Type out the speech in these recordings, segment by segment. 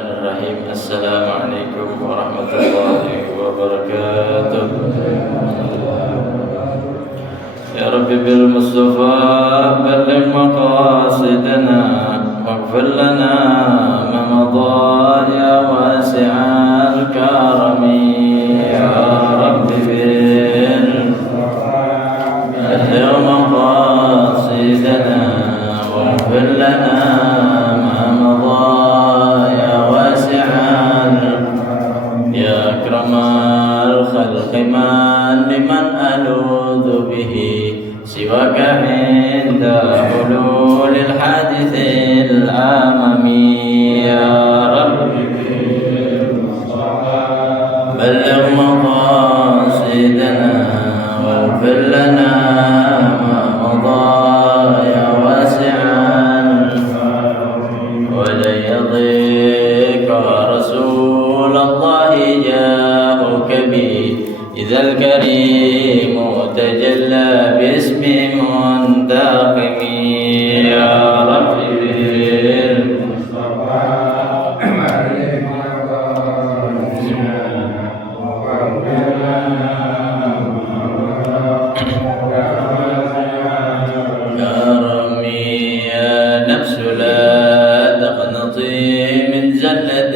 Bismillahirrahmanirrahim. Assalamualaikum warahmatullahi wabarakatuh. Ya Rabbi bil Mustafa balligh maqasidana waghfir lana ma madha ya wasi'al karami. Ya Rabbi bil balligh maqasidana waghfir lana لمن ألوذ به سواك عند حلول الحادث الأممي. يا رب بلغ مقاصدنا واغفر لنا ما مضى يا واسعا ولن يضيق رسول الله جاءك به إذا الكريم تجلى باسم منتقم. يا رب بالمصطفى كرمي يا نفس لا تقنطي من زلة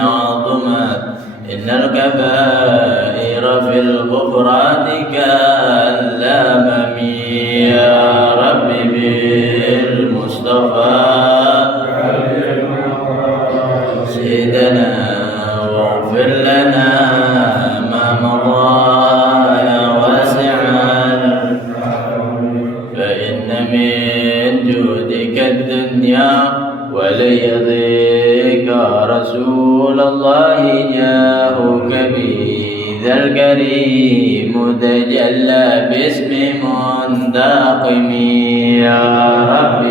عظمت إن الكبائر في الغفران كالأمم. يا رب بالمصطفى سيدنا واغفر لنا ما مضى يا واسعا فإن من جودك الدنيا ولن يضيق رسول الله جاءك به ذا الكريم تجلى باسم منتقم. يا رب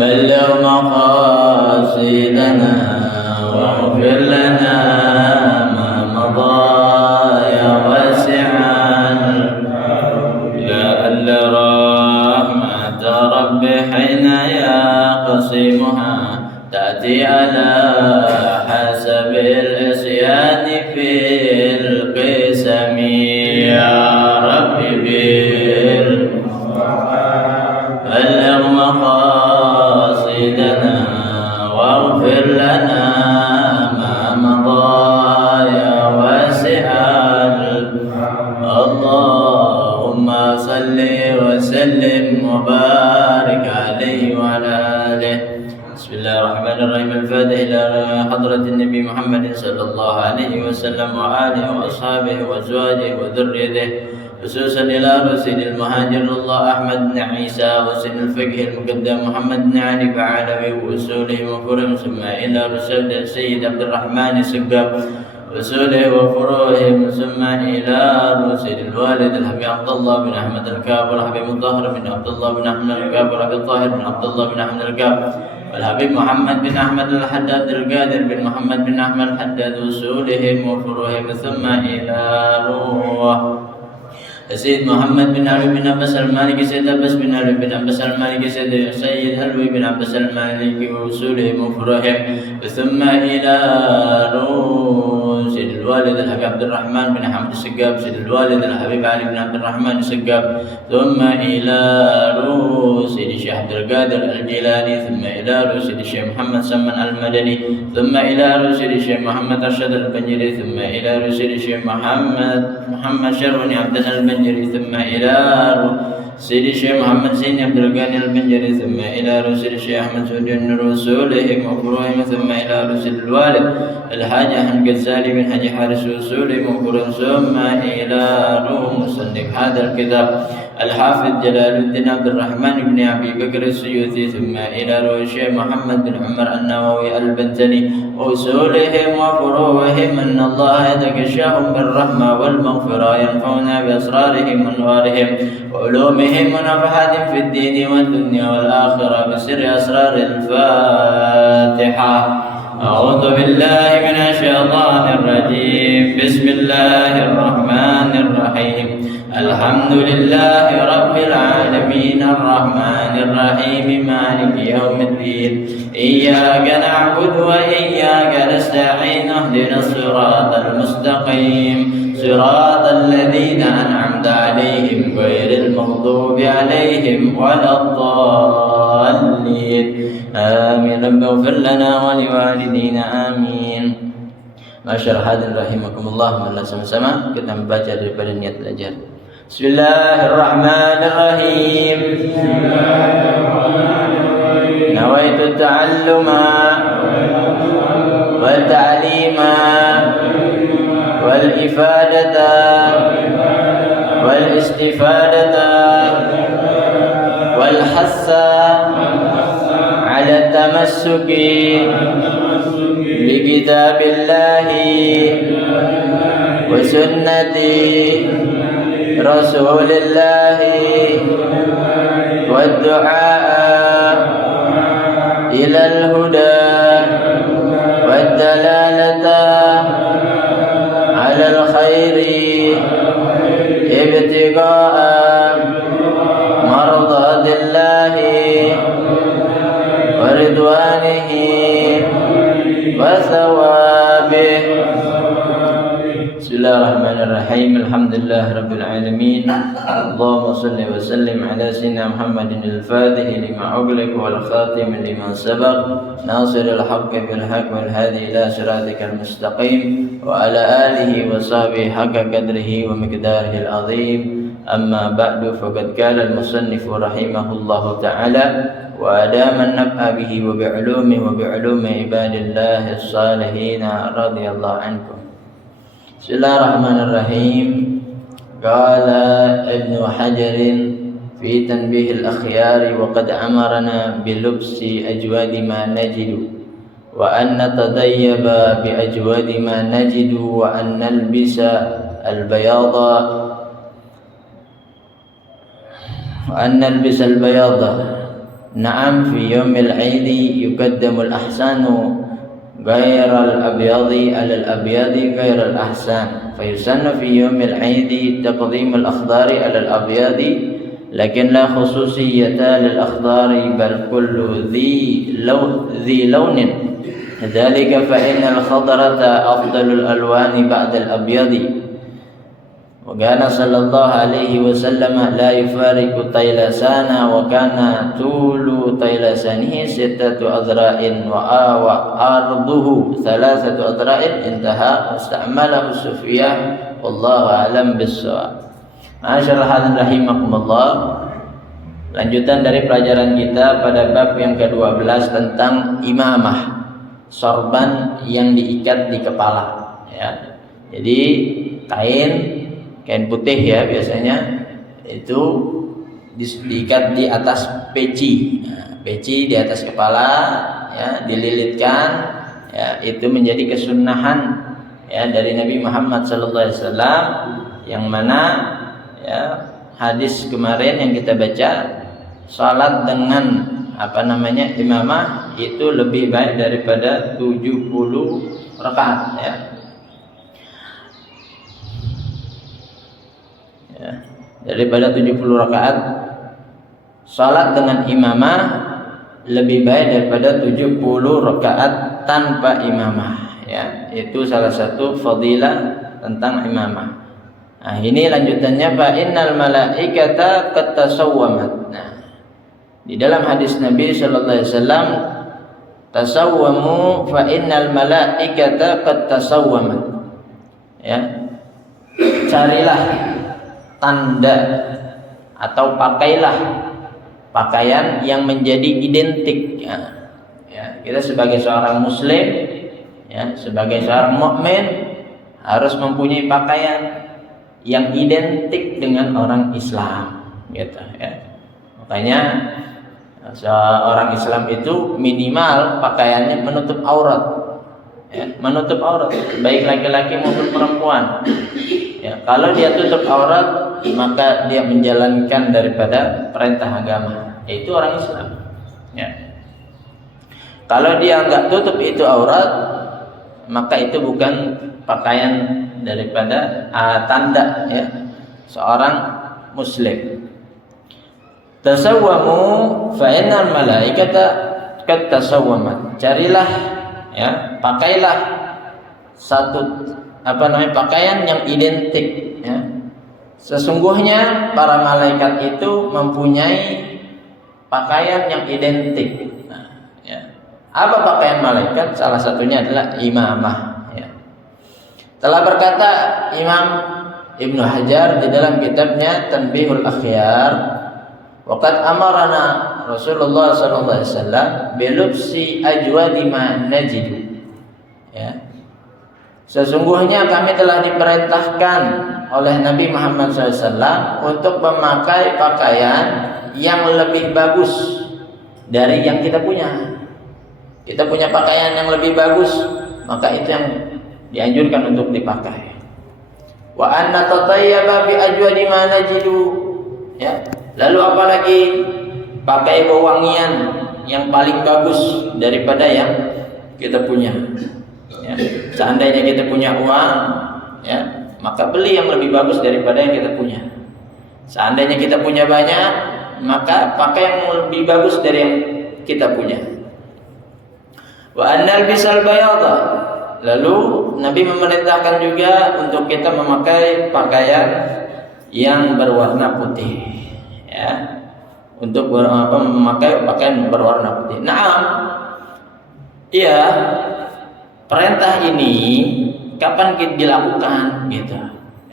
بلغ مقاصدنا واغفر لنا ما مضى يا واسعا لعل رحمة رب حين يقسمها تأتي على حسب العصيان في القسم. يا رب بلغ مقاصدنا واغفر لنا ما مضى يا واسعا اللهم صل وسلم وبارك عليه وعلى آله. بسم الله الرحمن الرحيم. الفاتح إلى حضرة النبي محمد صلى الله عليه وسلم وآله وأصحابه وأزواجه وذريته خصوصا إلى رسول المهاجر الله أحمد بن عيسى وسن الفقه المقدم محمد بن علي بعلوي وأصوله وفرهم ثم إلى رسول السيد عبد الرحمن السقاف وأصوله وفروعهم ثم إلى رسول الوالد الحبيب عبد الله بن أحمد الكاب والحبيب الطاهر بن عبد الله بن أحمد الكاب والحبيب الطاهر بن عبد الله بن أحمد الكاب والحبيب محمد بن أحمد الحداد القادر بن محمد بن أحمد الحداد وصولهم وفروعهم ثم إلى روح سيد محمد بن علي بن عباس المالكي سيد عباس بن علي بن عباس المالكي سيد حلوي بن عباس المالكي وصولهم وفروعهم ثم إلى روح سيد الوالد الحبيب عبد الرحمن بن حمد السقاف سيد الوالد الحبيب علي بن عبد الرحمن السقاف ثم إلى روح سيد الشيخ عبد القادر الجيلاني ثم إلى روح سيد الشيخ محمد سمن المدني ثم إلى روح سيد الشيخ محمد أرشد البنجري ثم إلى روح سيد الشيخ محمد شروني عبد البنجري ثم إلى سيد الشيخ محمد سين عبد الغني البنجري ثم إلى رسول الشيخ أحمد سعود رسولهم وفروعهم ثم إلى رسول الوالد الحاج أحمد الغزالي بن حاج حارس رسولهم وفروعهم ثم إلى روح مصنف هذا الكتاب الحافظ جلال الدين عبد الرحمن بن أبي بكر السيوطي ثم إلى روح الشيخ محمد بن عمر النووي البنزلي وأصولهم وفروعهم أن الله يتغشاهم بالرحمة والمغفرة ينفعنا بأسرارهم وأنوارهم وعلومهم ونفحات في الدين والدنيا والآخرة بسر أسرار الفاتحة. أعوذ بالله من الشيطان الرجيم. بسم الله الرحمن الرحيم. الحمد لله رب العالمين الرحمن الرحيم مالك يوم الدين. إياك نعبد وإياك نستعين. اهدنا الصراط المستقيم صراط الذين أنعمت عليهم غير المغضوب عليهم ولا الضالين. آمين. رب اغفر لنا ولوالدينا آمين. Masyaallah hadirin rahimakumullah, marilah sama-sama kita membaca daripada niat belajar. Bismillahirrahmanirrahim. Nawaitu ta'alluma wal ta'lima wal ifadata wal istifadata wal hassa ala tamassuki bi kitabillahi wa sunnati rasulillahi wa du'a ila al-huda wa dalalata ala al-khairi ibtiqa'a mardatillahi wa ridwanihi wa thawabih. Bismillahirrahmanirrahim. Alhamdulillah rabbil alamin. Allahumma salli wa sallim ala sayyidina Muhammadin al-fatih lima ughliq wal khatim lima sabaq nasiril haqqi bil haqq wal hadi ila siratikal mustaqim wa ala alihi wa sahbihi haqqa qadrihi wa miqdarihi al-azim. Amma ba'du, faqad qala al-musannif rahimahullahu ta'ala wa adama an-naf'a bihi wa bi'ulumihi wa bi'ulumi ibadillahi as-salihin radhiyallahu ankum. Bismillahirrahmanirrahim. Qala Ibnu Hajar fi tanbih al-akhyar wa qad amarna bi lubsi ajwadi ma najidu wa an natadayyaba bi ajwadi ma najidu wa an nalbisa al-bayada wa an nalbisa al-bayada. Na'am, fi yawm al-'id yuqaddamu al-ahsanu غير الأبيض على الأبيض غير الأحسن فيسن في يوم العيد تقديم الأخضر على الأبيض لكن لا خصوصية للأخضر بل كل ذي لون ذلك فإن الخضرة أفضل الألوان بعد الأبيض وكان صلى الله عليه وسلم لا يفارق طيلسان وكان طول طيلسانه 6 أذرع وعرضه 3 أذرع انتهى واستعمله السفيان والله أعلم بالصواب. Masyaallah hadirin rahimakumullah. Lanjutan dari pelajaran kita pada bab yang ke-12 tentang imamah, sorban yang diikat di kepala ya. Jadi kain putih ya biasanya itu diikat di atas peci. Nah, peci di atas kepala ya, dililitkan ya, itu menjadi kesunahan ya dari Nabi Muhammad SAW, yang mana ya hadis kemarin yang kita baca, salat dengan imamah itu lebih baik daripada 70 rakaat ya. Daripada 70 rakaat, salat dengan imamah lebih baik daripada 70 rakaat tanpa imamah ya. Itu salah satu fadilah tentang imamah. Nah, ini lanjutannya, fa innal malaikata qad tasawwamat. Nah, di dalam hadis Nabi sallallahu alaihi wasallam, tasawwamu fa innal malaikata qad tasawwamat. Ya. Carilah tanda atau pakailah pakaian yang menjadi identik ya. Kita sebagai seorang muslim ya, sebagai seorang mukmin harus mempunyai pakaian yang identik dengan orang Islam gitu ya. Makanya seorang Islam itu minimal pakaiannya menutup aurat ya, menutup aurat baik laki-laki maupun perempuan ya. Kalau dia tutup aurat maka dia menjalankan daripada perintah agama, yaitu orang Islam ya. Kalau dia nggak tutup itu aurat, maka itu bukan pakaian daripada tanda ya seorang muslim. Tasawwamu fa innal malaikata kat tasawwamat. Carilah ya, pakailah satu pakaian yang identik ya. Sesungguhnya para malaikat itu mempunyai pakaian yang identik. Apa pakaian malaikat? Salah satunya adalah imamah ya. Telah berkata Imam Ibnu Hajar di dalam kitabnya Tanbihul Akhyar, waqad amarana Rasulullah sallallahu alaihi wasallam bilubsi ajwadi ma najidu ya. Sesungguhnya kami telah diperintahkan oleh Nabi Muhammad SAW untuk memakai pakaian yang lebih bagus dari yang kita punya. Kita punya pakaian yang lebih bagus, maka itu yang dianjurkan untuk dipakai. Wa anna tatayyaba bi ajwadi ma najidu ya. Lalu apalagi pakai wewangian yang paling bagus daripada yang kita punya ya. Seandainya kita punya uang ya, maka beli yang lebih bagus daripada yang kita punya. Seandainya kita punya banyak, maka pakai yang lebih bagus dari yang kita punya. Wa annal bisal bayadha. Lalu Nabi memerintahkan juga untuk kita memakai pakaian yang berwarna putih ya. Untuk memakai pakaian berwarna putih. Naam. Iya. Perintah ini kapan kita dilakukan gitu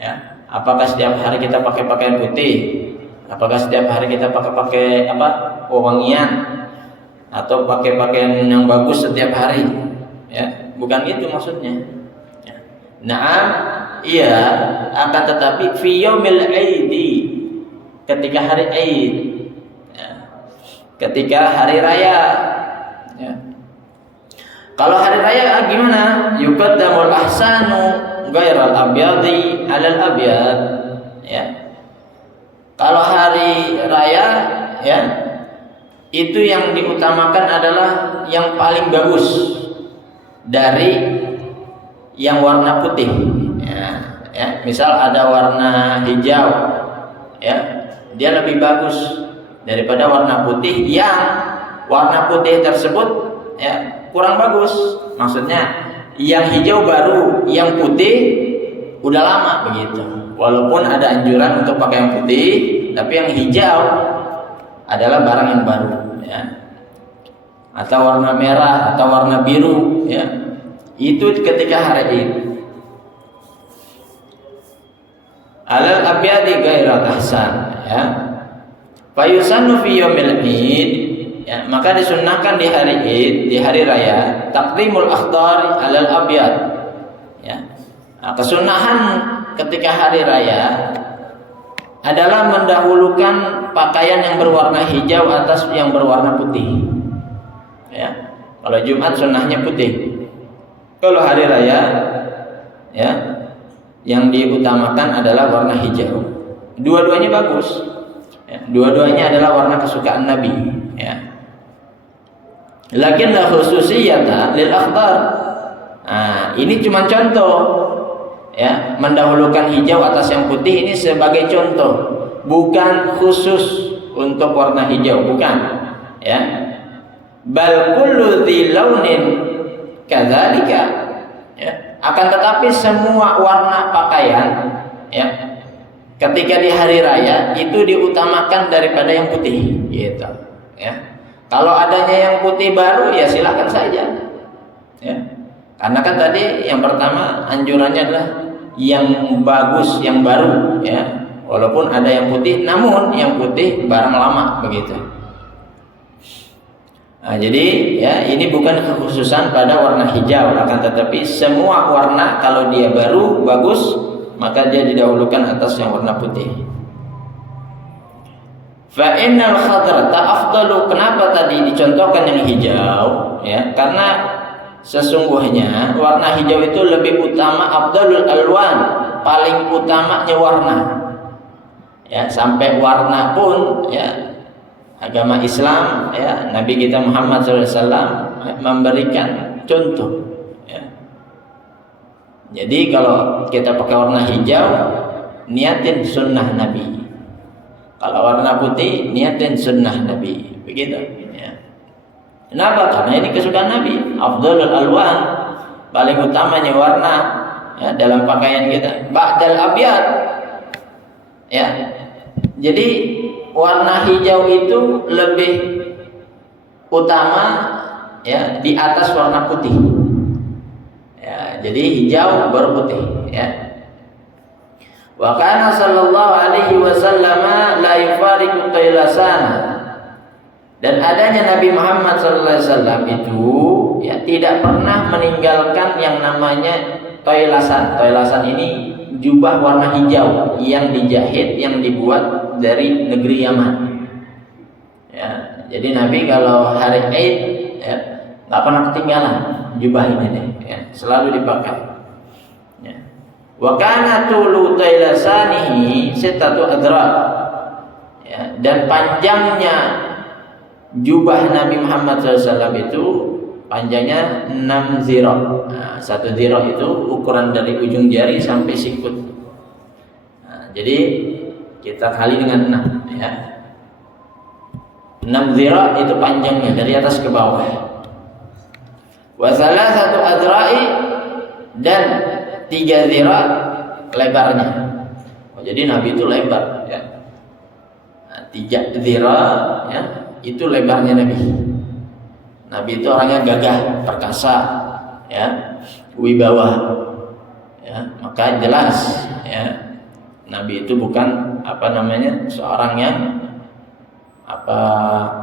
ya? Apakah setiap hari kita pakai pakaian putih? Apakah setiap hari kita pakai wewangian? Atau pakai pakaian yang bagus setiap hari ya, bukan itu maksudnya ya. Naam, iya, akan tetapi fi yaumil aidi, ketika hari Aid ya. Ketika hari raya ya. Kalau hari raya gimana? Yuqaddamul ahsanu ghairal abyadi 'alal abyad ya. Kalau hari raya ya, itu yang diutamakan adalah yang paling bagus dari yang warna putih ya. Misal ada warna hijau ya, dia lebih bagus daripada warna putih yang warna putih tersebut ya kurang bagus. Maksudnya yang hijau baru, yang putih udah lama begitu. Walaupun ada anjuran untuk pakai yang putih, tapi yang hijau adalah barang yang baru ya. Atau warna merah atau warna biru ya. Itu ketika hari Id. Alal abyadi ghairal ahsan ya. Fa yusannu fi yaumil Id ya, maka disunnahkan di hari Id, di hari raya, taqdimul akhdar alal abyad ya. Nah, kesunahan ketika hari raya adalah mendahulukan pakaian yang berwarna hijau atas yang berwarna putih ya. Kalau Jumat sunnahnya putih, kalau hari raya ya yang diutamakan adalah warna hijau. Dua-duanya bagus ya. Dua-duanya adalah warna kesukaan Nabi ya. Lakin la khususiyata lil akhdar. Nah, ini cuma contoh ya, mendahulukan hijau atas yang putih ini sebagai contoh, bukan khusus untuk warna hijau, bukan ya. Bal kullu dzi launin kadzalika ya. Akan tetapi semua warna pakaian ya, ketika di hari raya itu diutamakan daripada yang putih gitu ya. Kalau adanya yang putih baru ya silakan saja ya. Karena kan tadi yang pertama anjurannya adalah yang bagus, yang baru ya. Walaupun ada yang putih, namun yang putih barang lama begitu. Nah, jadi ya ini bukan kekhususan pada warna hijau, akan tetapi semua warna kalau dia baru bagus maka dia didahulukan atas yang warna putih. Fa innal khadrata afdalu. Kenapa tadi dicontohkan yang hijau ya? Karena sesungguhnya warna hijau itu lebih utama, afdalul alwan, paling utamanya warna ya. Sampai warna pun ya, agama Islam ya, Nabi kita Muhammad SAW memberikan contoh. Ya. Jadi kalau kita pakai warna hijau, niatin sunnah Nabi. Kalau warna putih, niatin sunnah Nabi. Begitu. Ya. Kenapa? Karena ini kesukaan Nabi. Afdhalul alwan, paling utamanya warna ya, dalam pakaian kita. Ba'dal abyad. Ya. Jadi warna hijau itu lebih utama ya di atas warna putih. Ya, jadi hijau baru putih. Ya. Wa kana sallallahu alaihi wasallam la yufariqu taylasana. Dan adanya Nabi Muhammad sallallahu alaihi wasallam itu ya tidak pernah meninggalkan yang namanya taylasan. Taylasan ini jubah warna hijau yang dijahit, yang dibuat dari negeri Yaman. Ya, jadi Nabi kalau hari Id ya nggak pernah ketinggalan jubah ini deh, ya, selalu dipakai. Ya. Wa kana tulu taylasanihi sittatu adra. Ya, dan panjangnya jubah Nabi Muhammad SAW itu panjangnya 6 zira. Nah, 1 zira itu ukuran dari ujung jari sampai sikut. Nah, jadi kita kali dengan 6 ya. 6 zira itu panjangnya dari atas ke bawah. Wa salasatu adra'i, dan 3 zira lebarnya. Oh, jadi Nabi itu lebar ya. Nah, 3 zira ya, itu lebarnya Nabi. Nabi itu orangnya gagah, perkasa, ya, wibawa, ya, maka jelas, ya, Nabi itu bukan seorang yang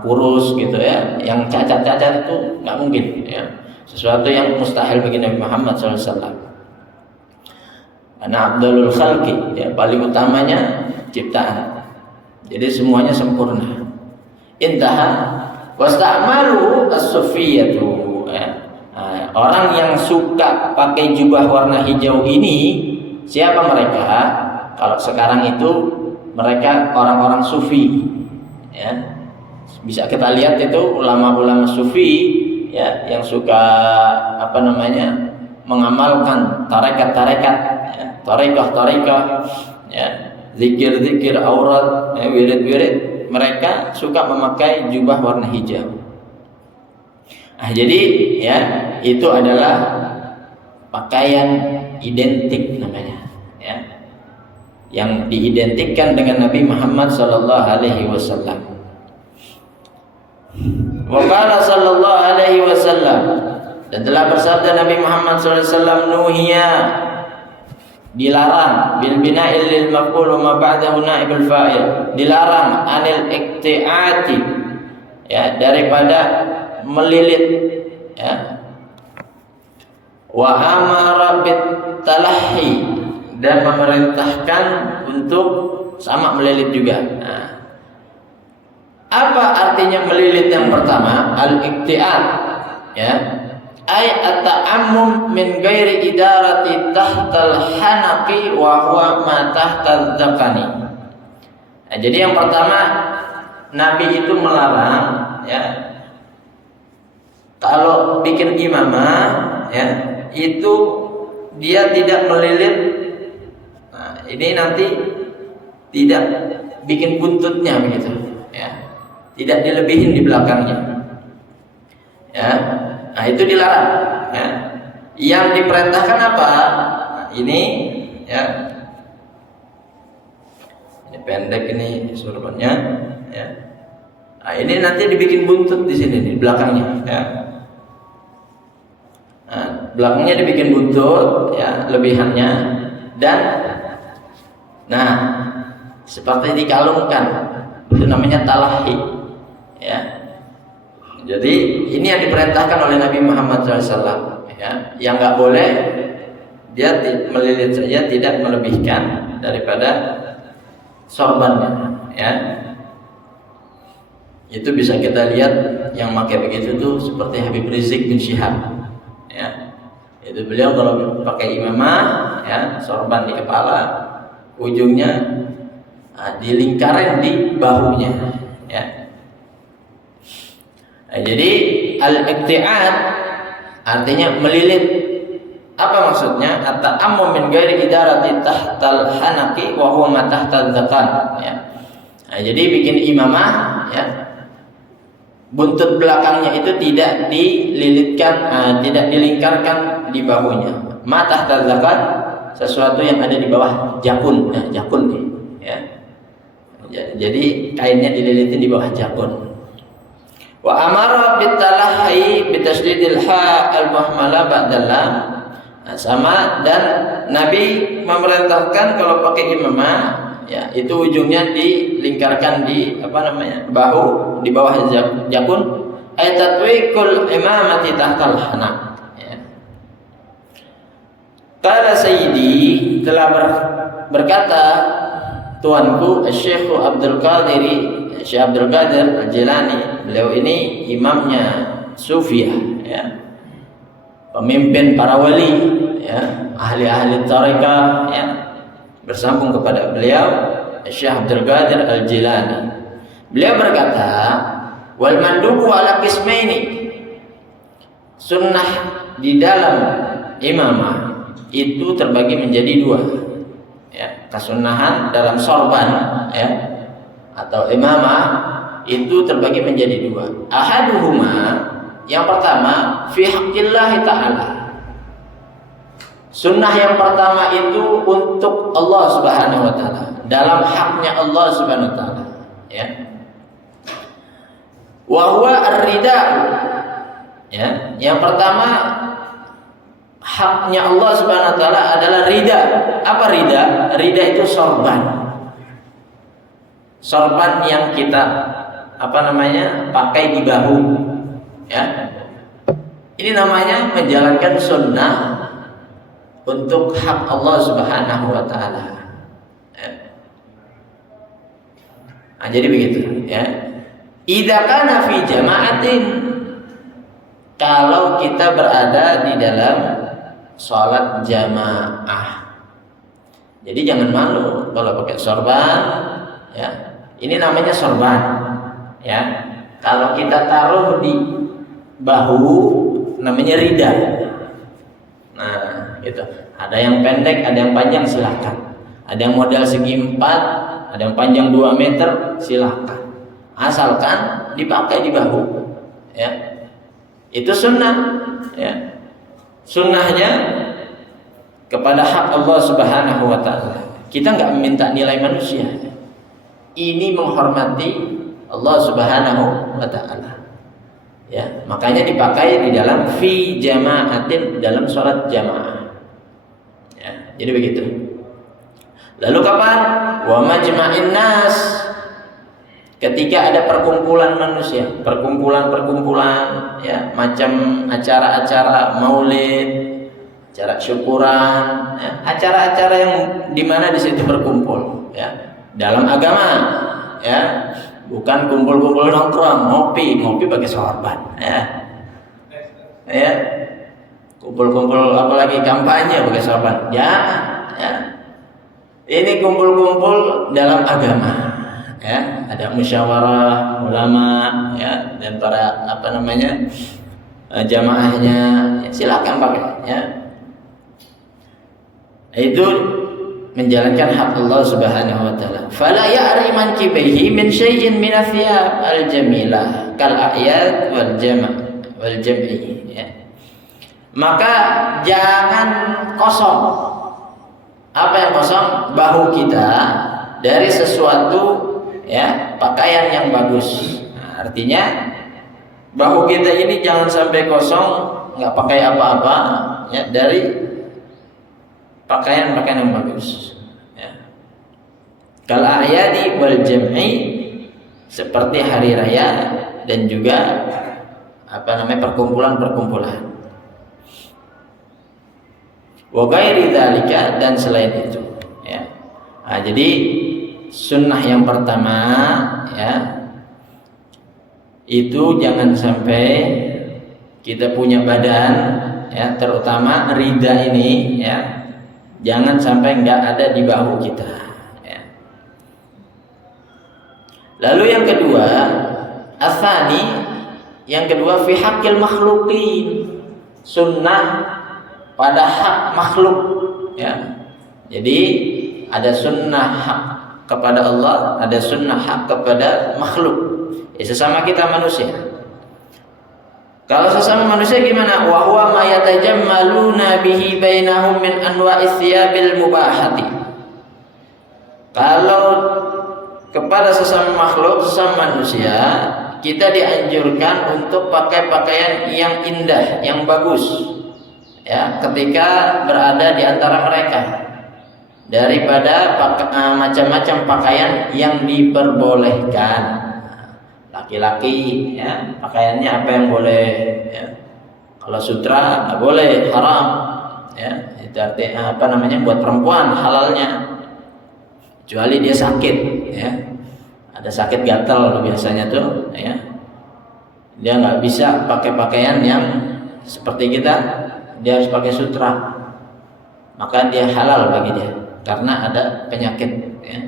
kurus gitu ya, yang cacat-cacat itu nggak mungkin, ya, sesuatu yang mustahil bagi Nabi Muhammad SAW. Karena Abdulul Khalqi, ya, paling utamanya ciptaan, jadi semuanya sempurna. Intaha. Wasta'malu as-sufiyatu. Orang yang suka pakai jubah warna hijau ini, siapa mereka? Kalau sekarang itu mereka orang-orang sufi. Ya. Bisa kita lihat itu ulama-ulama sufi ya, yang suka mengamalkan tarekat-tarekat, ya, tarekah-tarekah, ya, zikir-zikir aurat, ya, wirid-wirid. Mereka suka memakai jubah warna hijau. Nah, jadi ya itu adalah pakaian identik namanya, ya, yang diidentikan dengan Nabi Muhammad sallallahu alaihi wasallam. Wa qala sallallahu alaihi wasallam, dan telah bersabda Nabi Muhammad sallallahu alaihi wasallam, nuhiya, dilarang, bil bina'il lil maf'ul ma ba'dahu naibul fa'il, dilarang anil ikti'ati, ya, daripada melilit, ya, wa amara bit talahi, dan memerintahkan untuk sama melilit juga. Nah, apa artinya melilit yang pertama? Al-ikti'at, ya, ay at-ta'ammum min ghairi idarati tahtal hanaqi wa huwa ma tahtal dzakani. Nah, jadi yang pertama, Nabi itu melarang, ya, kalau bikin imamah, ya, itu dia tidak melilit. Nah, ini nanti tidak bikin buntutnya begitu, ya, tidak dilebihin di belakangnya, ya. Nah, itu dilarang, ya. Yang diperintahkan apa? Nah, ini, ya, ini pendek ini surbannya, ya. Nah, ini nanti dibikin buntut di sini, di belakangnya, ya. Nah, belakangnya dibikin buntut, ya, lebihannya, dan, nah, seperti dikalungkan, itu namanya talahi, ya. Jadi ini yang diperintahkan oleh Nabi Muhammad SAW, ya. Yang nggak boleh dia melilit saja, tidak melebihkan daripada sorbannya, ya. Itu bisa kita lihat yang pakai begitu tuh seperti Habib Rizik bin Syihab, ya. Itu beliau kalau pakai imamah, ya, sorban di kepala, ujungnya dilingkarin di bahunya, ya. Nah, jadi al-iqti'ad artinya melilit. Apa maksudnya? At-ta'ammum min ghairi idarati tahtal hanaqi wa huwa ma tahtal dzakan, ya. Nah, jadi bikin imamah, ya. Buntut belakangnya itu tidak dililitkan, tidak dilingkarkan di bahunya. Ma tahtal dzakan, sesuatu yang ada di bawah jakun. Nah, jakun nih, ya. Jadi kainnya dililitin di bawah jakun. Wa amara bitalahhi bitasydidil ha al-muhmala ba'dal lam. Nah, sama, dan Nabi memerintahkan kalau pakai imamah, ya, itu ujungnya dilingkarkan di bahu di bawah jakun. Ay tatwiqul imamati tahtal hanaq, ya. Qala sayyidi, telah berkata tuanku Syekh Abdul Qadir Al-Jilani. Beliau ini imamnya Sufiyah, ya. Pemimpin para wali, ya, ahli-ahli tarekah, ya, bersambung kepada beliau Syekh Abdul Qadir Al-Jilani. Beliau berkata, wal mandubu ala qismaini, sunnah di dalam imamah itu terbagi menjadi dua, ya. Kesunnahan dalam sorban, ya, atau imamah itu terbagi menjadi dua. Ahaduhuma, yang pertama, fi haqqillahi ta'ala. Sunnah yang pertama itu untuk Allah Subhanahu wa taala, dalam haknya Allah Subhanahu wa taala, ya. Wa huwa ar-rida, ya. Yang pertama haknya Allah Subhanahu wa taala adalah rida. Apa rida? Rida itu sorban. Sorban yang kita pakai di bahu, ya. Ini namanya menjalankan sunnah untuk hak Allah Subhanahu wa taala, ya. Nah, jadi begitu, ya. Idza kana fi jama'atin, kalau kita berada di dalam sholat jamaah. Jadi jangan malu kalau pakai sorban, ya. Ini namanya sorban, ya. Kalau kita taruh di bahu namanya rida. Nah, gitu. Ada yang pendek, ada yang panjang, silakan. Ada yang model segi 4, ada yang panjang 2 meter, silakan. Asalkan dipakai di bahu, ya. Itu sunnah, ya. Sunnahnya kepada hak Allah Subhanahu wa taala. Kita enggak meminta nilai manusia. Ini menghormati Allah Subhanahu wa taala. Ya, makanya dipakai di dalam fi jama'atin, dalam sholat jamaah. Ya, jadi begitu. Lalu kapan? Wa majma'in nas, ketika ada perkumpulan manusia, perkumpulan, ya, macam acara-acara maulid, acara syukuran, ya, acara-acara yang dimana di situ berkumpul, ya, dalam agama, ya. Bukan kumpul-kumpul nongkrong, ngopi pakai sorban, ya. Ya. Kumpul-kumpul apalagi kampanye pakai sorban. Jangan, ya. Ini kumpul-kumpul dalam agama, ya. Ada musyawarah ulama, ya, dan para jamaahnya, ya, silakan pakai, ya. Itu menjalankan hak Allah Subhanahu wa taala. Fala ya'ri man kibaihi min syai'in min athiyab al-jamilah kal a'yad wal jam'i, ya. Maka jangan kosong. Apa yang kosong? Bahu kita dari sesuatu, ya, pakaian yang bagus. Nah, artinya bahu kita ini jangan sampai kosong, enggak pakai apa-apa, ya, dari pakaian-pakaian yang bagus, ya. Kal a'yadi wal jam'i, seperti hari raya dan juga perkumpulan-perkumpulan. Wa ghairi dzalika, dan selain itu, ya. Nah, jadi sunnah yang pertama, ya, itu jangan sampai kita punya badan, ya, terutama rida ini, ya, jangan sampai enggak ada di bahu kita, ya. Lalu yang kedua, asani, Yang kedua fi haqqil makhluqin, sunnah pada hak makhluk, ya. Jadi ada sunnah hak kepada Allah, ada sunnah hak kepada makhluk, ya, sesama kita manusia. Kalau sesama manusia gimana? Wa huwa ma yatajammaluna bihi bainahum min anwa'is thiyabil mubahati. Kalau kepada sesama makhluk, sesama manusia, kita dianjurkan untuk pakai pakaian yang indah, yang bagus, ya, ketika berada di antara mereka, daripada macam-macam pakaian yang diperbolehkan. Laki-laki, ya, pakaiannya apa yang boleh, ya. Kalau sutra nggak boleh, haram, ya. Itu artinya apa namanya, buat perempuan halalnya, kecuali dia sakit, ya. Ada sakit gatal biasanya tuh, ya. Dia nggak bisa pakai pakaian yang seperti kita, dia harus pakai sutra, maka dia halal bagi dia karena ada penyakit, ya.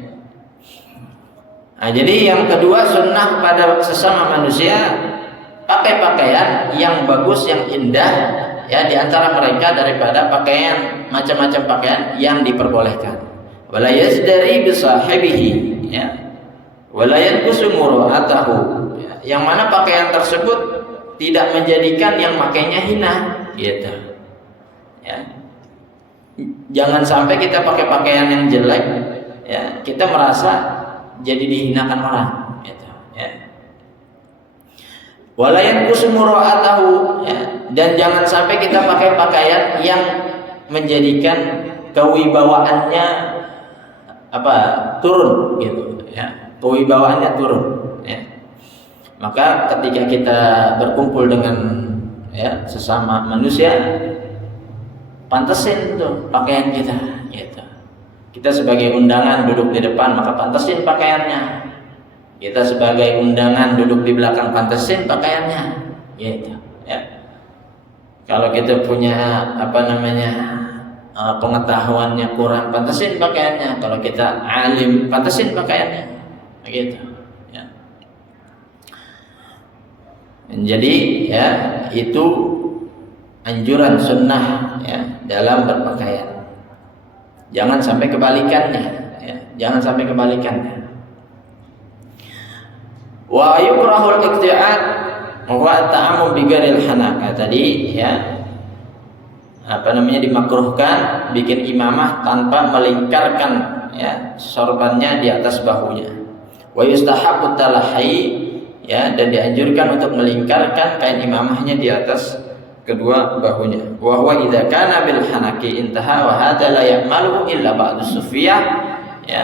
Nah, jadi yang kedua, sunnah pada sesama manusia pakai pakaian yang bagus, yang indah, ya, di antara mereka daripada pakaian macam-macam pakaian yang diperbolehkan. Wala yazdari bi sahibihi, ya. Wala yanqusu mura'atahu, yang mana pakaian tersebut tidak menjadikan yang makainya hina, gitu. Ya. Jangan sampai kita pakai pakaian yang jelek, ya, kita merasa jadi dihinakan orang, gitu, ya. Wala yanqusu mura'atahu, ya, dan jangan sampai kita pakai pakaian yang menjadikan kewibawaannya turun, gitu, ya. Kewibawaannya turun, ya. Maka ketika kita berkumpul dengan, ya, sesama manusia, pantesin tuh pakaian kita, gitu. Kita sebagai undangan duduk di depan, maka pantesin pakaiannya. Kita sebagai undangan duduk di belakang, pantesin pakaiannya, gitu, ya. Kalau kita punya pengetahuannya kurang, pantesin pakaiannya. Kalau kita alim, pantesin pakaiannya, gitu, ya. Jadi, ya, itu anjuran sunnah, ya, dalam berpakaian. Jangan sampai kebalikannya, ya. Jangan sampai kebalikannya. Wa yukrahul iqti'ad wa ta'ammum bi ghairil hanaka. Tadi, ya, dimakruhkan bikin imamah tanpa melingkarkan, ya, sorbannya di atas bahunya. Wa yustahabbu talahi, ya, dan dianjurkan untuk melingkarkan kain imamahnya di atas kedua bahunya. Wa huwa idza kana bil hanaki intaha wa hadza la ya'malu illa ba'du sufiyah, ya.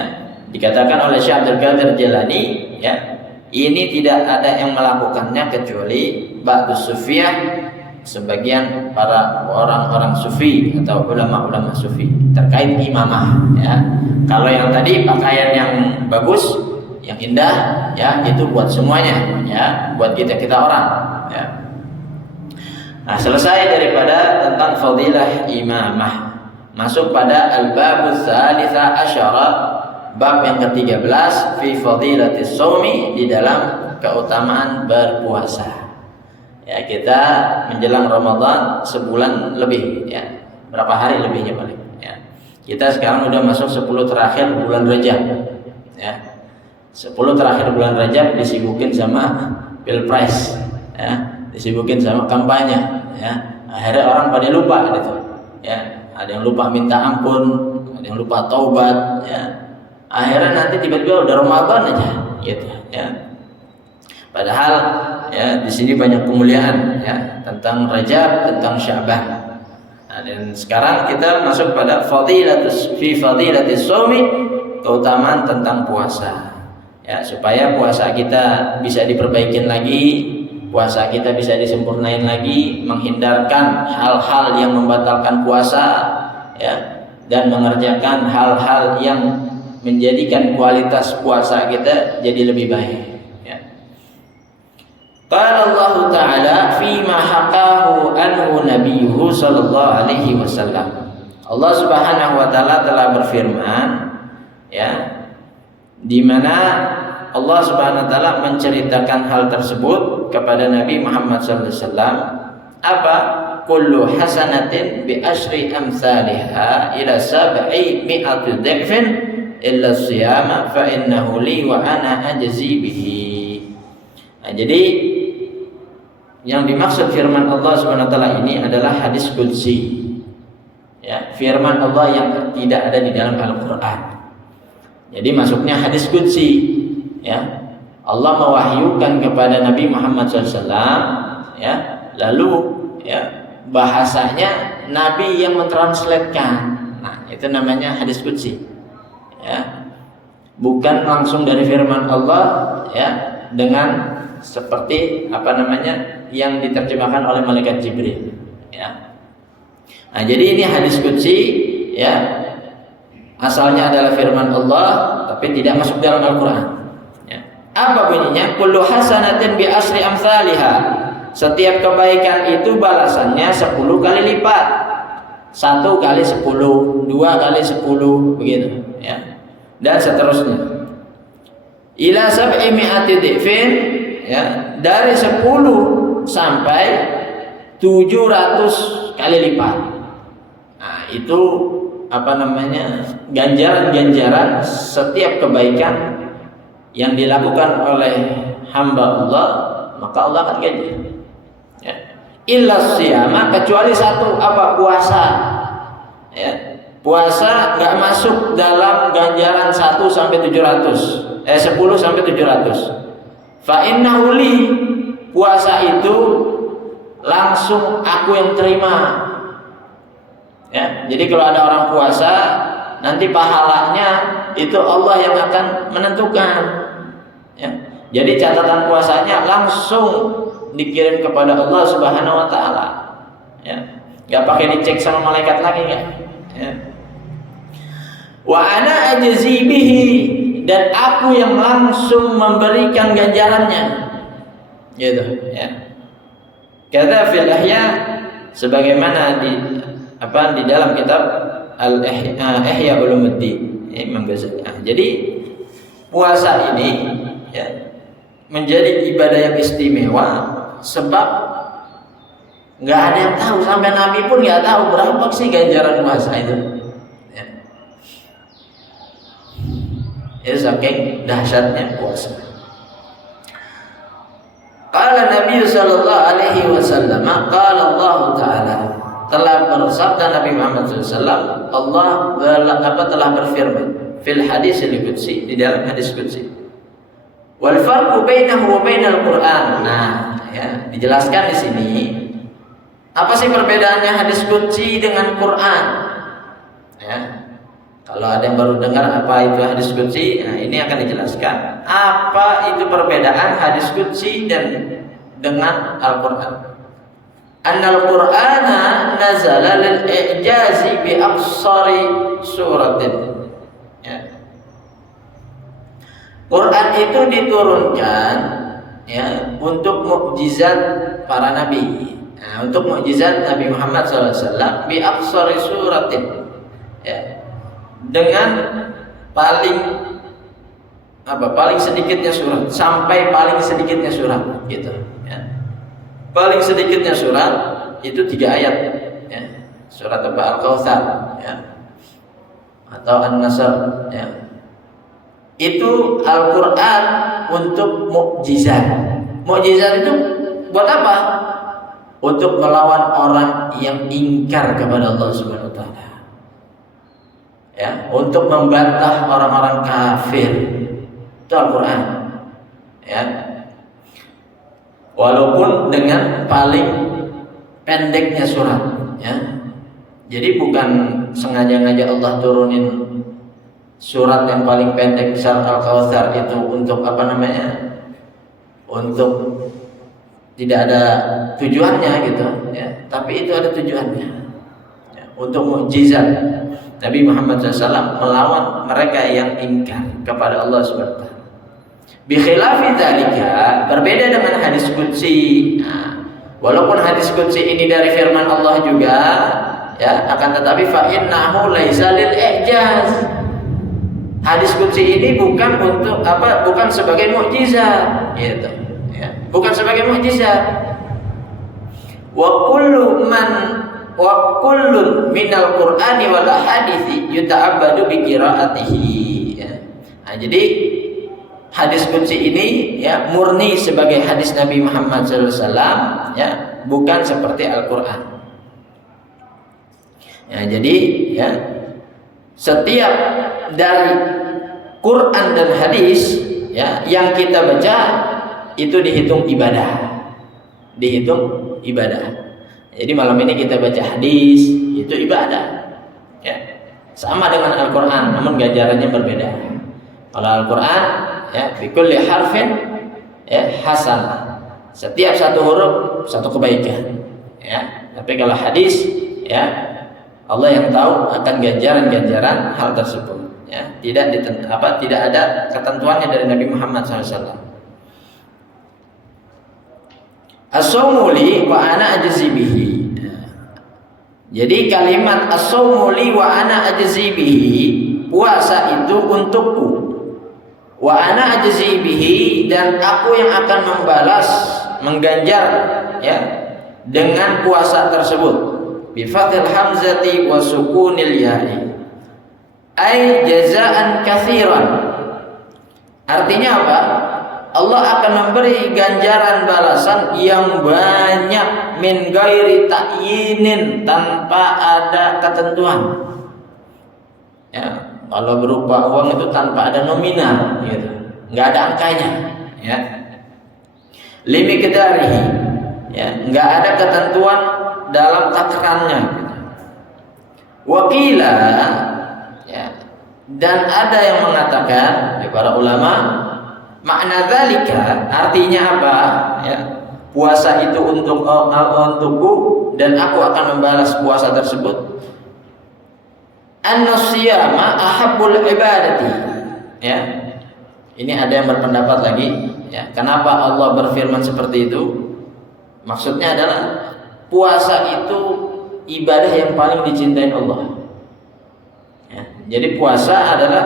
Dikatakan oleh Syekh Abdul Qadir Jilani, ya, ini tidak ada yang melakukannya kecuali ba'du sufiyah, sebagian para orang-orang sufi atau ulama-ulama sufi terkait imamah, ya. Kalau yang tadi pakaian yang bagus, yang indah, ya, itu buat semuanya, ya, buat kita orang, ya. Nah, selesai daripada tentang fadilah imamah, masuk pada al-babuz tsalitsa asyara, bab yang ke-13, fi fadilatis shaumi, di dalam keutamaan berpuasa. Ya, kita menjelang Ramadan sebulan lebih, ya. Berapa hari lebihnya paling, ya. Kita sekarang udah masuk 10 terakhir bulan Rajab, ya. 10 terakhir bulan Rajab disibukin sama pilpres, ya, disibukin sama kampanye, ya. Akhirnya orang pada lupa, gitu, ya. Ada yang lupa minta ampun, ada yang lupa taubat, ya. Akhirnya nanti tiba-tiba udah Ramadan aja, gitu, ya. Padahal, ya, di sini banyak kemuliaan, ya, tentang Rajab, tentang Sya'ban. Nah, dan sekarang kita masuk pada fadilatis shaumi, keutamaan tentang puasa. Ya, supaya puasa kita bisa diperbaikin lagi, puasa kita bisa disempurnain lagi, menghindarkan hal-hal yang membatalkan puasa, ya, dan mengerjakan hal-hal yang menjadikan kualitas puasa kita jadi lebih baik, ya. Qala Allah Ta'ala fi ma haqahu anhu nabiyuhu sallallahu alaihi wasallam. Allah Subhanahu wa taala telah berfirman, ya, di mana Allah Subhanahu wa taala menceritakan hal tersebut kepada Nabi Muhammad sallallahu alaihi wasallam. Apa? Kullu hasanatin bi asyri amsalha ila sab'i mi'ati dhifin illa siyama fa innahu li wa ana ajzi bihi. Nah, jadi yang dimaksud firman Allah Subhanahu wa taala ini adalah hadis qudsi. Ya, firman Allah yang tidak ada di dalam Al-Qur'an. Jadi masuknya hadis qudsi, ya. Allah mewahyukan kepada Nabi Muhammad SAW, ya. Lalu, ya, bahasanya Nabi yang mentranslatekan. Nah, itu namanya hadis qudsi. Ya. Bukan langsung dari firman Allah, ya, dengan seperti yang diterjemahkan oleh malaikat Jibril, ya. Nah, jadi ini hadis qudsi, ya. Asalnya adalah firman Allah tapi tidak masuk dalam Al-Qur'an. Ya. Apa bunyinya? Kullu hasanatin bi asyri amsalha. Setiap kebaikan itu balasannya 10 kali lipat. 1 kali 10, 2 kali 10, begitu, ya. Dan seterusnya. Ila sab'i mi'ati dhifin, ya, dari 10 sampai 700 kali lipat. Nah, itu ganjaran-ganjaran setiap kebaikan yang dilakukan oleh hamba Allah, maka Allah akan gaji. Ya. Illa siyama, kecuali satu, apa? Puasa. Ya. Puasa nggak masuk dalam ganjaran 1 sampai 700, 10 sampai 700. Fa innahu li, puasa itu langsung aku yang terima. Ya, jadi kalau ada orang puasa, nanti pahalanya itu Allah yang akan menentukan. Ya, jadi catatan puasanya langsung dikirim kepada Allah Subhanahu wa taala. Ya, nggak pakai dicek sama malaikat lagi, kan? Ya. Wa ana ajzi bihi, dan aku yang langsung memberikan ganjarannya. Gitu, ya. Kata fil ihya, sebagaimana di dalam kitab Ihya Ulumuddin, Imam Ghazali. Jadi puasa ini, ya, menjadi ibadah yang istimewa sebab nggak ada yang tahu, sampai Nabi pun nggak tahu berapa sih ganjaran puasa itu. Ya. Itu saking dahsyatnya puasa. Qala Nabi sallallahu alaihi wasallam, qala Allah taala, telah bersabda Nabi Muhammad SAW, Allah telah berfirman fil hadis al-qudsi, di dalam hadis qudsi. Wal farqu bainahu wa bainal Qur'an. Nah, ya, dijelaskan di sini apa sih perbedaannya hadis qudsi dengan Quran. Ya. Kalau ada yang baru dengar apa itu hadis qudsi, nah ini akan dijelaskan apa itu perbedaan hadis qudsi dan dengan Al-Qur'an. Annal Qur'ana nazala lil i'jazi bi aqsari suratin. Ya. Quran itu diturunkan, ya, untuk mukjizat para nabi. Nah, untuk mukjizat Nabi Muhammad SAW bi aqsari suratin. Ya. Dengan paling sedikitnya surat, sampai paling sedikitnya surat, gitu, ya. Paling sedikitnya surat itu 3 ayat, ya. Surat Al-Kautsar, ya, atau An-Nasr, ya. Itu Al-Qur'an untuk mukjizat. Mukjizat itu buat apa? Untuk melawan orang yang ingkar kepada Allah Subhanahu wa taala. Ya, untuk membantah orang-orang kafir. Itu Al-Qur'an. Ya. Walaupun dengan paling pendeknya surat, ya. Jadi bukan sengaja-ngaja Allah turunin surat yang paling pendek, surat Al-Kautsar itu untuk untuk tidak ada tujuannya, gitu, ya. Tapi itu ada tujuannya, ya, untuk mukjizat Nabi Muhammad SAW melawan mereka yang ingkar kepada Allah Subhanahu wa taala. Bi khilafi dzalika, berbeda dengan hadis qudsi. Nah, walaupun hadis qudsi ini dari firman Allah juga, ya, akan tetapi fa innahu laisa lil i'jaz. hadis qudsi ini bukan untuk apa? Bukan sebagai mukjizat, gitu. Ya. Bukan sebagai mukjizat. Wa kullun minal Qur'ani wal hadithi yuta'abbadu bi qiraatihi. Ya. Nah, jadi hadis qudsi ini ya murni sebagai hadis Nabi Muhammad SAW, ya, bukan seperti Al-Qur'an. Ya, jadi ya setiap dari Quran dan hadis ya yang kita baca itu dihitung ibadah. Jadi malam ini kita baca hadis itu ibadah. Ya. Sama dengan Al-Qur'an, namun ganjarannya berbeda. Kalau Al-Qur'an ya bi kulli harfin ya hasanah. Setiap satu huruf satu kebaikan. Ya. Tapi kalau hadis ya Allah yang tahu akan ganjaran-ganjaran hal tersebut. Ya, tidak ada ketentuannya dari Nabi Muhammad SAW. As-sawmu li wa ana ajzi bihi. Jadi kalimat as-sawmu li wa ana ajzi bihi, puasa itu untukku. Wa ana ajzi bihi, dan aku yang akan membalas, mengganjar ya dengan puasa tersebut. Bi fathil hamzati wa sukunil ya'i. Ai jazaan katsiran. Artinya apa? Allah akan memberi ganjaran balasan yang banyak, min ghairi ta'yinin, tanpa ada ketentuan. Ya, kalau berupa uang itu tanpa ada nominal, gitu. Enggak ada angkanya, ya. Limiqdarihi, ya, enggak ada ketentuan dalam takarannya, gitu. Wakila, ya, dan ada yang mengatakan ya, para ulama, makna dzalika artinya apa? Ya, puasa itu untukku dan aku akan membalas puasa tersebut. An-siyama ahabbul ibadati. Ya. Ini ada yang berpendapat lagi, ya. Kenapa Allah berfirman seperti itu? Maksudnya adalah puasa itu ibadah yang paling dicintai Allah. Ya. Jadi puasa adalah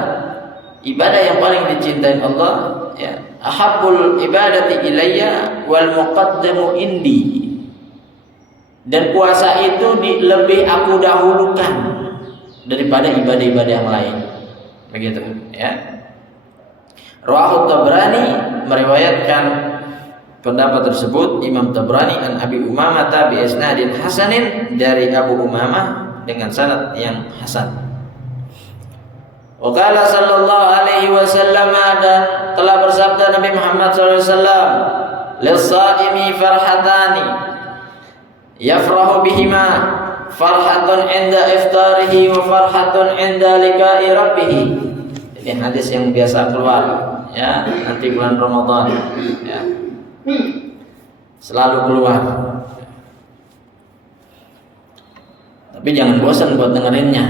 ibadah yang paling dicintai Allah, ya. Ahabbul ibadati ilayya wal muqaddamu indi. Dan puasa itu lebih aku dahulukan daripada ibadah-ibadah yang lain. Begitu, ya. Rawahu Tabrani meriwayatkan pendapat tersebut Imam Tabrani an Abi Umamah bi isnadin hasanin, dari Abu Umamah dengan sanad yang hasan. Wa qala sallallahu alaihi wasallam, dan telah bersabda Nabi Muhammad sallallahu alaihi wasallam, lis-shaimi farhatani yafrahu bihima, farhatun inda iftarihi wa farhatun inda liqa'i rabbih. Ini hadis yang biasa keluar, ya, nanti bulan Ramadan, ya, selalu keluar. Tapi jangan bosan buat dengerinnya,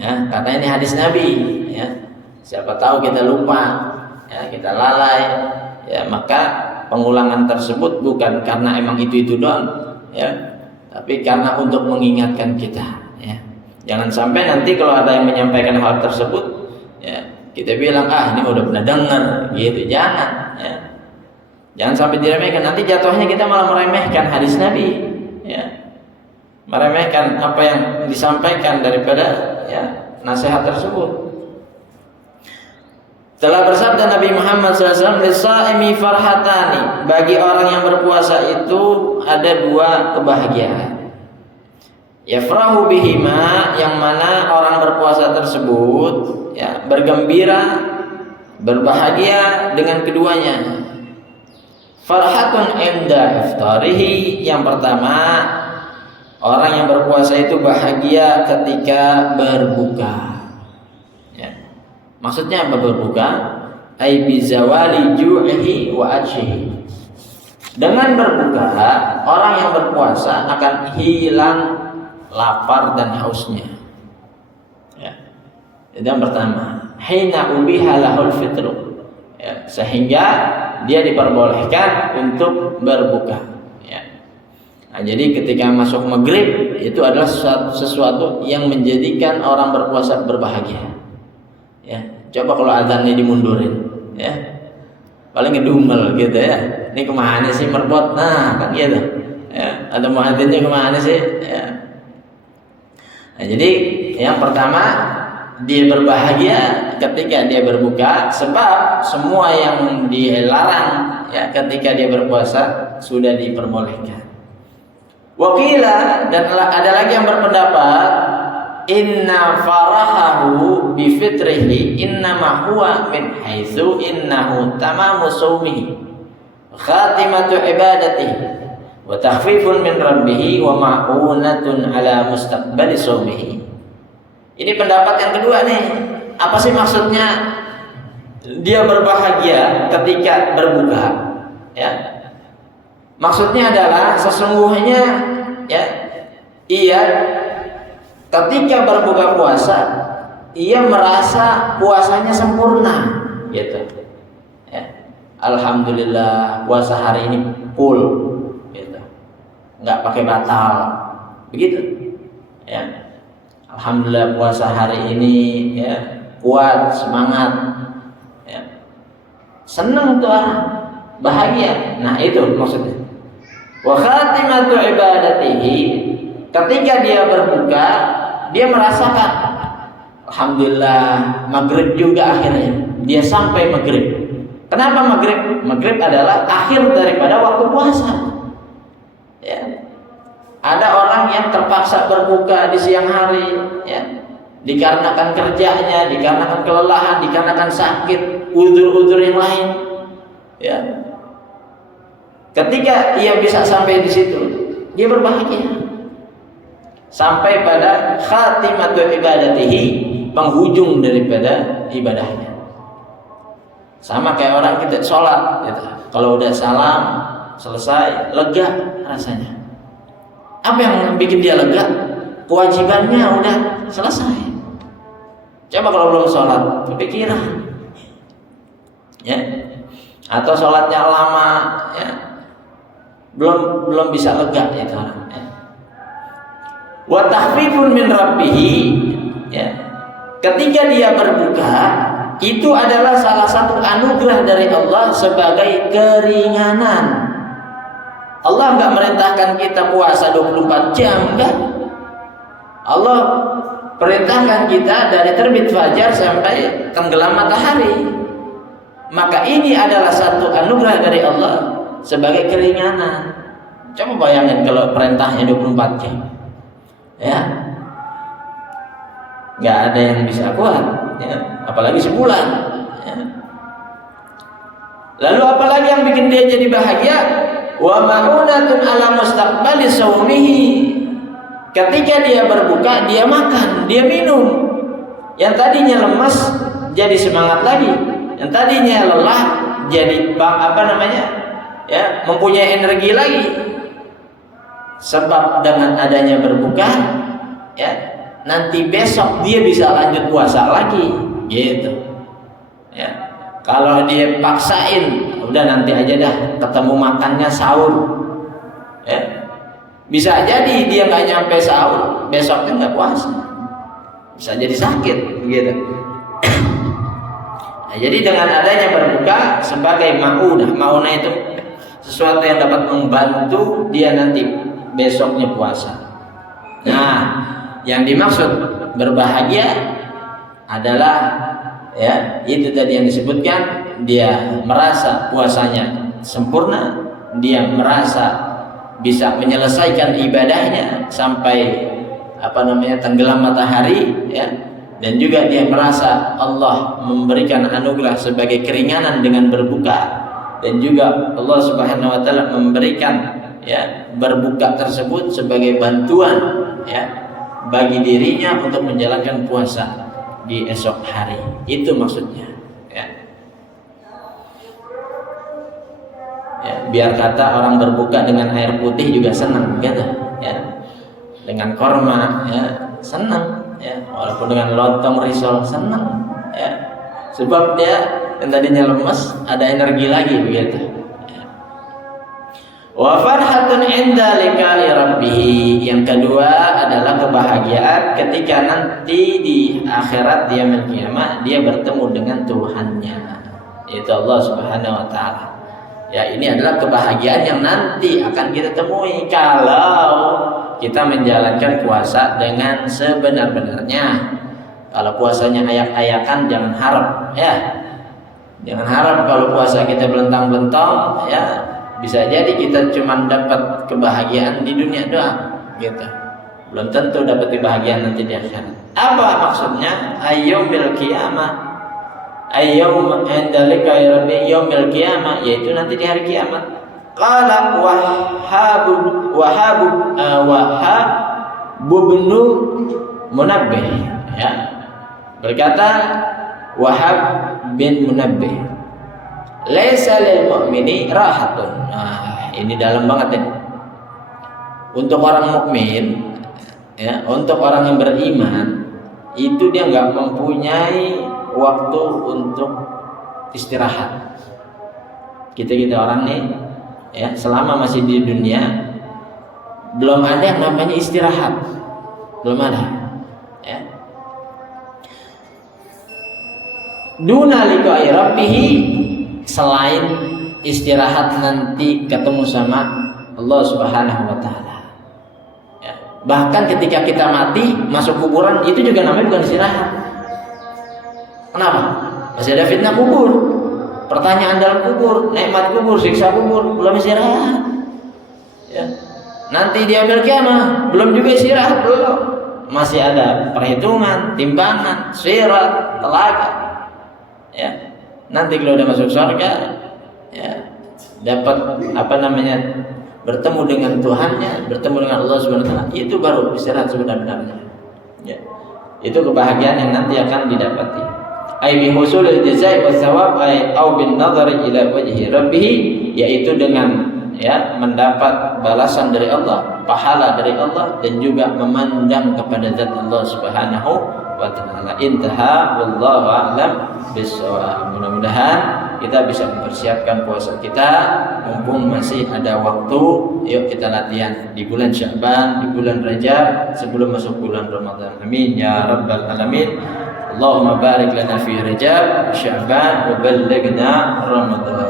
ya, karena ini hadis Nabi, ya. Siapa tahu kita lupa, ya, kita lalai, ya, maka pengulangan tersebut bukan karena emang itu doang, ya, tapi karena untuk mengingatkan kita, ya. Jangan sampai nanti kalau ada yang menyampaikan hal tersebut, ya, kita bilang ini udah pernah dengar, gitu. Jangan, ya. Jangan sampai diremehkan, nanti jatuhnya kita malah meremehkan hadis Nabi, ya. Meremehkan apa yang disampaikan daripada, ya, nasihat tersebut. Telah bersabda Nabi Muhammad SAW, lis-shaimi farhatani, bagi orang yang berpuasa itu ada dua kebahagiaan. Yafrahu bihima, yang mana orang berpuasa tersebut, ya, bergembira, berbahagia dengan keduanya. Farhatun inda iftarihi, yang pertama, orang yang berpuasa itu bahagia ketika berbuka. Ya. Maksudnya apa berbuka? Ai bizawali ju'ihi wa atshihi. Dengan berbuka, orang yang berpuasa akan hilang lapar dan hausnya. Ya. Itu yang pertama. Hina ubiha lahul fitru. Ya, sehingga dia diperbolehkan untuk berbuka. Ya. Nah, jadi ketika masuk maghrib itu adalah sesuatu yang menjadikan orang berpuasa berbahagia. Ya. Coba kalau azannya dimundurin, ya paling ngedumel gitu ya. Ini kemana sih merbot? Nah kan gitu. Ya, atau muadzinnya kemana sih? Ya. Nah, jadi yang pertama dia berbahagia ketika dia berbuka, sebab semua yang dilarang ya ketika dia berpuasa sudah diperbolehkan. Wakila, dan ada lagi yang berpendapat inna farahahu bi fitrihi innama huwa min haitsu innahu tamamu saumihi khatimatu ibadatihi wa takhfifun min rabbih wa ma'unatun ala mustaqbali saumihi. Ini pendapat yang kedua nih. Apa sih maksudnya dia berbahagia ketika berbuka? Ya. Maksudnya adalah sesungguhnya ya ia ketika berbuka puasa ia merasa puasanya sempurna gitu. Ya. Alhamdulillah puasa hari ini full gitu. Enggak pakai batal. Begitu. Ya. Alhamdulillah puasa hari ini ya kuat, semangat. Ya. Senang tuh bahagia. Nah, itu maksudnya. Wa khatimatu ibadatihi, ketika dia berbuka dia merasakan alhamdulillah maghrib juga akhirnya dia sampai maghrib. Kenapa maghrib? Maghrib adalah akhir daripada waktu puasa. Ya. Ada orang yang terpaksa berbuka di siang hari ya, dikarenakan kerjanya, dikarenakan kelelahan, dikarenakan sakit, uzur-uzur yang lain ya. Ketika ia bisa sampai di situ, dia berbahagia. Sampai pada khatimatu ibadatihi, penghujung daripada ibadahnya. Sama kayak orang kita sholat gitu. Kalau udah salam selesai, lega rasanya. Apa yang bikin dia lega? Kewajibannya udah selesai. Coba kalau belum sholat, kepikiran ya, atau sholatnya lama ya, belum bisa lega itu orang ya. Wa takhfifun min rabbih ya. Ketika dia berbuka, itu adalah salah satu anugerah dari Allah sebagai keringanan. Allah enggak merintahkan kita puasa 24 jam, enggak. Allah perintahkan kita dari terbit fajar sampai tenggelam matahari. Maka ini adalah satu anugerah dari Allah sebagai keringanan. Coba bayangin kalau perintahnya 24 jam. Ya. Enggak ada yang bisa kuat, ya. Apalagi sebulan, ya. Lalu apalagi yang bikin dia jadi bahagia? Wa ma'unatun ala mustaqbali saumihi. Ketika dia berbuka, dia makan, dia minum. Yang tadinya lemas jadi semangat lagi. Yang tadinya lelah jadi ya, mempunyai energi lagi. Sebab dengan adanya berbuka, ya, nanti besok dia bisa lanjut puasa lagi, gitu. Ya. Kalau dia paksain, udah nanti aja dah, ketemu makannya sahur. Ya. Bisa jadi dia nggak nyampe sahur, besoknya nggak puasa. Bisa jadi sakit, gitu. Nah, jadi dengan adanya berbuka sebagai maunah itu sesuatu yang dapat membantu dia nanti besoknya puasa. Nah, yang dimaksud berbahagia adalah ya itu tadi yang disebutkan, dia merasa puasanya sempurna, dia merasa bisa menyelesaikan ibadahnya sampai tenggelam matahari ya, dan juga dia merasa Allah memberikan anugerah sebagai keringanan dengan berbuka, dan juga Allah Subhanahu wa taala memberikan ya berbuka tersebut sebagai bantuan ya bagi dirinya untuk menjalankan puasa di esok hari. Itu maksudnya ya. Ya, biar kata orang berbuka dengan air putih juga senang gitu ya. Dengan korma ya senang ya, walaupun dengan lontong risol senang ya. Sebab dia yang tadinya lemas ada energi lagi begitu. Wa farhatun 'inda liqa'i rabbih. Yang kedua adalah kebahagiaan ketika nanti di akhirat yaumil qiyamah dia bertemu dengan Tuhannya, yaitu Allah Subhanahu wa taala. Ya, ini adalah kebahagiaan yang nanti akan kita temui kalau kita menjalankan puasa dengan sebenar-benarnya. Kalau puasanya ayak-ayakan, jangan harap ya. Jangan harap kalau puasa kita belentang-belentang ya, bisa jadi kita cuma dapat kebahagiaan di dunia doang gitu. Belum tentu dapat kebahagiaan nanti di akhirat. Apa maksudnya? Ayyumil qiyamah. Ayyum indalika ya rabbi yaumil qiyamah, yaitu nanti di hari kiamat. Qala Wahab bin Munabbih ya. Berkata Wahab bin Munabbih, laisa lil mu'mini rahatun. Nah, ini dalam banget ini. Untuk orang mukmin ya, untuk orang yang beriman itu dia nggak mempunyai waktu untuk istirahat. Kita orang nih ya, selama masih di dunia belum ada yang namanya istirahat. Belum ada ya. Duna liqa'i rabbih, selain istirahat nanti ketemu sama Allah Subhanahu wa taala. Ya. Bahkan ketika kita mati masuk kuburan itu juga namanya bukan istirahat. Kenapa? Masih ada fitnah kubur, pertanyaan dalam kubur, nikmat kubur, siksa kubur, belum istirahat. Ya. Nanti di yaumil qiyamah belum juga istirahat, belum. Masih ada perhitungan, timbangan, sirat, telaga. Ya, nanti kalau udah masuk surga ya, dapat bertemu dengan Tuhannya, bertemu dengan Allah Subhanahu wa taala, itu baru istirahat sebenar-benarnya ya. Itu kebahagiaan yang nanti akan didapati, ai bi husulil jazaa'i was thawab ai au bin nadhari ila wajhi rabbih, yaitu dengan ya mendapat balasan dari Allah, pahala dari Allah, dan juga memandang kepada zat Allah Subhanahu wa ta'ala. Intaha wallahu a'lam bissawab. Mudah-mudahan kita bisa mempersiapkan puasa kita mumpung masih ada waktu. Yuk kita latihan di bulan Sya'ban, di bulan Rajab, sebelum masuk bulan Ramadan. Amin ya rabbal alamin. Allahumma barik lana fi Rajab, Sya'ban, wa ballighna Ramadan.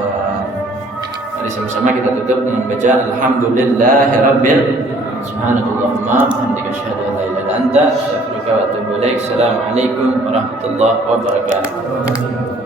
Mari sama-sama kita tutup dengan baca alhamdulillahirabbil subhanallahumma hamdika asyhadu an la ilaha illa anta astaghfiruka wa atubu ilaik. Assalamualaikum warahmatullahi wabarakatuh.